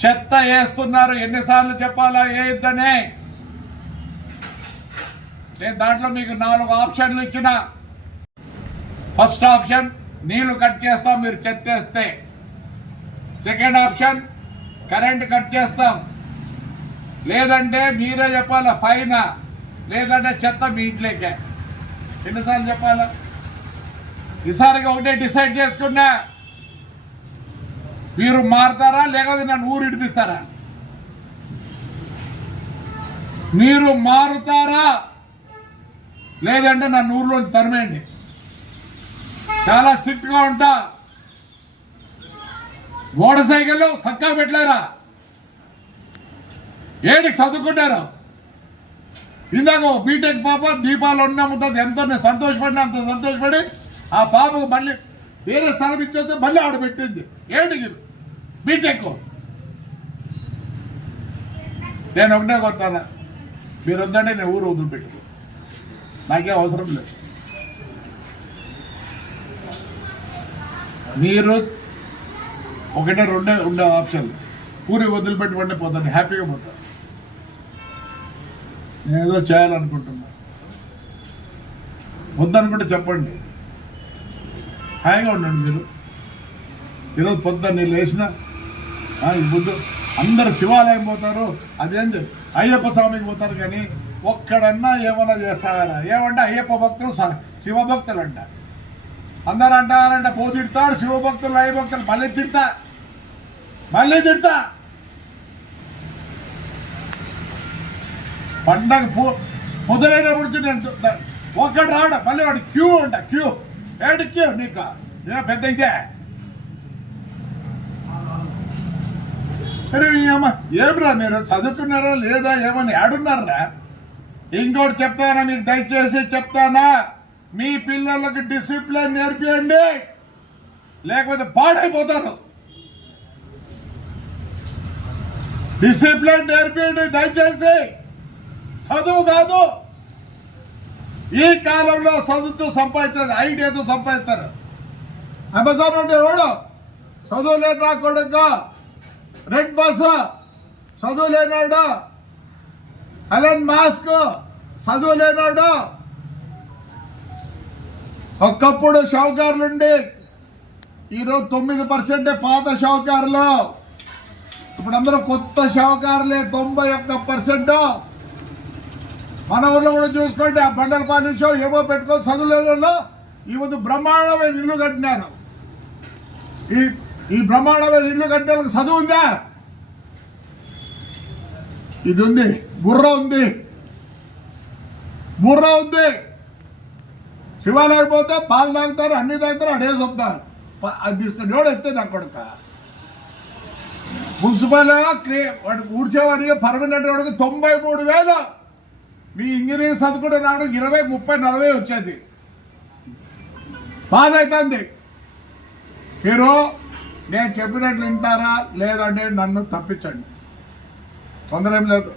చెత్త వేస్తున్నారు. ఎన్నిసార్లు చెప్పాలా వేయొద్దనే? నేను దాంట్లో మీకు 4 ఆప్షన్లు ఇచ్చిన. ఫస్ట్ ఆప్షన్ నీళ్లు కట్ చేస్తాం మీరు చెత్త వేస్తే. సెకండ్ ఆప్షన్ కరెంట్ కట్ చేస్తాం. లేదంటే మీరే చెప్పాలా ఫైనా, లేదంటే చెత్త మీ ఇంట్లోకే. ఎన్నిసార్లు చెప్పాలా? ఈసారిగా ఒకటే డిసైడ్ చేసుకున్నా, మీరు మారుతారా లేకపోతే నన్ను ఊరు ఇడిపిస్తారా? మీరు మారుతారా లేదంటే నన్ను ఊర్లో తరిమేయండి. చాలా స్ట్రిక్ట్గా ఉంటా. మోటార్ సైకిల్లో చక్కా పెట్టలేరా? ఏడికి చదువుకుంటారు? ఇందాక బీటెక్ పాప దీపాలు ఉన్నముతుంది ఎంతో సంతోషపడినా అంత సంతోషపడి ఆ పాపకు మళ్ళీ వేరే స్థలం ఇచ్చేస్తే మళ్ళీ ఆవిడ పెట్టింది. ఏంటికి బీటెక్? నేను ఒకటే కొడతాను, మీరు వద్దంటే నేను ఊరు వదిలిపెట్టుకో, నాకేం అవసరం లేదు. మీరు ఒకటే రెండే ఉండే ఆప్షన్లు. ఊరి వదిలిపెట్టుకుంటే పోతాను, హ్యాపీగా పోతాను. నేనేదో చేయాలనుకుంటున్నా, వద్దనుకుంటే చెప్పండి, హాయిగా ఉండండి. మీరు ఈరోజు పొద్దున్న నేను లేచిన ఈ బుద్ధు అందరు శివాలయం పోతారు, అదేంది అయ్యప్ప స్వామికి పోతారు, కానీ ఒక్కడన్నా ఏమన్నా చేస్తారా? ఏమంటే అయ్యప్ప భక్తులు శివభక్తులు అంట. అందరూ అంటారంట పో తిడతాడు శివభక్తులు అయ్య భక్తులు. మళ్ళీ తిడతా పండగ మొదలైనప్పుడు నేను ఒక్కడు రావడం మళ్ళీ వాడు క్యూ అంట. క్యూ ఏడు క్యూ నీకు ఏ పెద్ద ఇదే? అరే ఏమరా మీరు చదువుకున్నారా లేదా ఏమని ఏడున్నారా? ఇంకోటి చెప్తానా మీకు, దయచేసి చెప్తానా, మీ పిల్లలకు డిసిప్లిన్ నేర్పియండి, లేకపోతే పాడైపోతారు. డిసిప్లిన్ నేర్పియండి దయచేసి. చదువు కాదు, ఈ కాలంలో చదువుతూ సంపాదించేది ఐడియాతో సంపాదిస్తారు. అమెజాన్ అంటే ఎవడు చదువు లేని నా కొడుకు, రెడ్ బస్ చదువు లేనాడు, అలన్ మాస్క్ చదువు లేనాడు. ఒకప్పుడు షావుకారులుండి ఈరోజు 9% పాత షావుకారులు, ఇప్పుడు అందరూ కొత్త షావుకారులే 91%. మన ఊర్లో కూడా చూసుకోండి, ఆ బండల పాని షో ఏమో పెట్టుకొని చదువులలో ఈ ముందు బ్రహ్మాండమైన ఇల్లు కట్టినారు. ఈ బ్రహ్మాండమైన ఇల్లు కట్టిన వాళ్ళకి చదువు ఉందా? ఇది ఉంది, బుర్ర ఉంది. శివాలయం పోతే పాలు తాగుతారు, అన్ని తాగుతారు, అడేసి వస్తారు. అది తీసుకొని ఎవడు ఎత్తే నా కొడుక. మున్సిపల్ వాడికి ఊడ్చేవాడికి పర్మనెంట్ వాడికి 93,000. మీ ఇంజనీరింగ్ చదువుకుంటే నాడు 20, 30, 40 వచ్చేది. బాధ అవుతుంది. మీరు నేను చెప్పినట్లు వింటారా లేదంటే నన్ను తప్పించండి, తొందర ఏం లేదు.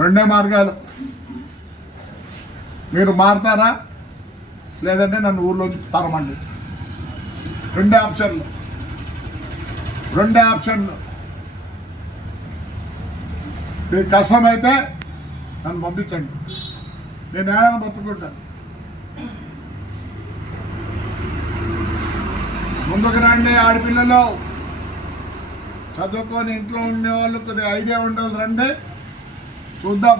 రెండే మార్గాలు, మీరు మారుతారా లేదంటే నన్ను ఊర్లోంచి తరమండి. రెండే ఆప్షన్లు. మీరు కష్టమైతే నన్ను పంపించండి, నేను ఏమైనా బతుకుంటాను. ముందుకు రండి ఆడపిల్లలు, చదువుకొని ఇంట్లో ఉండే వాళ్ళు కొద్దిగా ఐడియా ఉండాలి. రండి చూద్దాం.